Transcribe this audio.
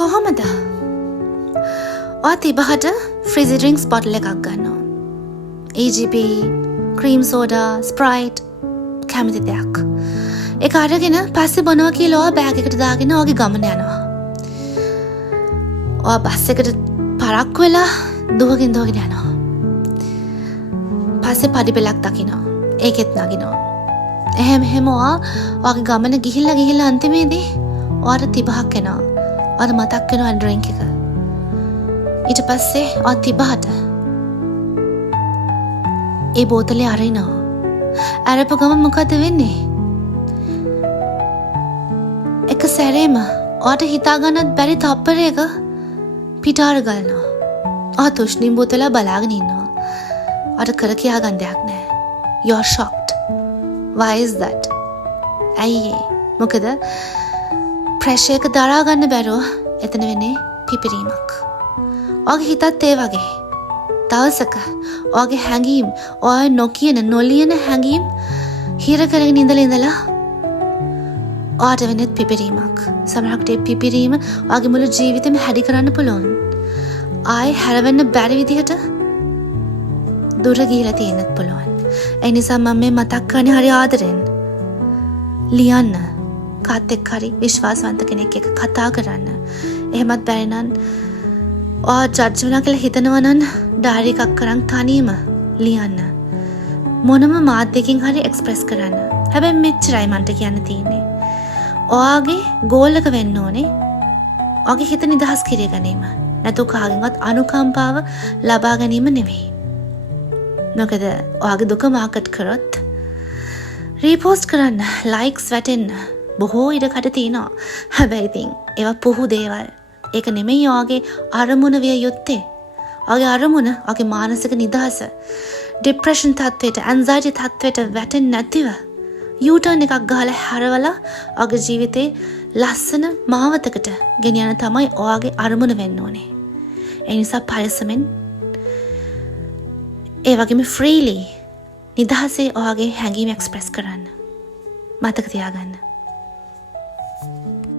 කොහොමද? ඔයා තිබහට ෆ්‍රිසි drinks bottle එකක් ගන්නවා. EGP, ක්‍රීම් සෝඩා, ස්ප්‍රයිට් කැමති දෙයක්. ඒක අරගෙන පස්සේ බොනවා කියලා ඔයා බෑග් එකට දාගෙන ඔයාගේ ගමන යනවා. ඔයා බස් එකට පරක්කු වෙලා දුවගෙන යනවා. පස්සේ පඩි පෙලක් දකිනවා. ඒකෙත් නගිනවා. එහෙම ඔයාගේ ගමන ගිහිල්ලා අන්තිමේදී ඔයාට තිබහක් එනවා. ඔයාට මතක් වෙනවා ඩ්‍රින්ක් එක. ඊට පස්සේ ඔයා තිබහට ඒ බෝතලේ අරිනවා. අරපු ගමන් මොකද වෙන්නේ? එක සැරේම ඔයාට හිතා ගන්නත් බැරි තප්පරයක පිටාර ගලනවා. ඔයා තුෂ්ණිම් බෝතල බලාගෙන ඉන්නවා. ඔයාට කර කියා ගන්න දෙයක් නැහැ. You are shocked. Why is that? ඇයි මොකද ප්‍රෙෂර් එක දරා ගන්න බැරුව එතන වෙන්නේ පිපිරීමක්. ඔයාගේ හිතත් ඒ වගේ. දවසක ඔයාගේ හැඟීම් ඔයා නොකියන නොලියන හැඟීම් හිර කරගෙන ඉඳලා ඔයාට වෙන්නේ පිපිරීමක්. සමහරකට පිපිරීම ඔයාගේ මුළු ජීවිතේම හැඩි කරන්න පුළුවන්. ආයේ හැරවෙන්න බැරි විදිහට දුර ගිහිලා තියෙන්නත් පුළුවන්. ඒ නිසා මම මේ මතක් කරන්නේ හරි ආදරෙන්. ලියන්න. කාත් එක්ක හරි විශ්වාසවන්ත කෙනෙක් එක්ක කතා කරන්න. එහෙමත් බැරි නම් ඔයා ජජ් වෙනවා කියලා හිතනවා නම් ඩයරි එකක් කරන් තනියම ලියන්න. මොනම මාධ්‍යකින් හරි එක්ස්ප්‍රෙස් කරන්න. හැබැයි මෙච්චරයි මන්ට කියන්න තියෙන්නේ. ඔයාගේ ගෝල් එක වෙන්න ඕනේ. ඔයාගේ හිත නිදහස් කිරීම ගැනීම. නැතු කාගෙන්වත් අනුකම්පාව ලබා ගැනීම නෙවෙයි. මොකද ඔයාගේ දුක මාකට් කරොත් රීපෝස්ට් කරන්න, ලයික්ස් වැටෙන්න බොහෝ ඉඩකඩ තියෙනවා. හැබැයි ඉතින් ඒවා පුහු දේවල්. ඒක නෙමෙයි ඔයාගේ අරමුණ විය යුත්තේ. ඔයාගේ අරමුණ ඔයාගේ මානසික නිදහස. ડિප්‍රෙෂන් තත්ත්වයට, ඇන්සයිටි තත්ත්වයට වැටෙන්නේ නැතිව යූටර්න් එකක් ගහලා හරවලා ඔයාගේ ජීවිතේ ලස්සන මාවතකට ගෙනියන්න තමයි ඔයාගේ අරමුණ වෙන්න ඕනේ. ඒ නිසා පරිස්සමෙන් ඒ වගේම ෆ්‍රීලි නිදහසේ ඔයාගේ හැඟීම් එක්ස්ප්‍රෙස් කරන්න. මතක තියාගන්න.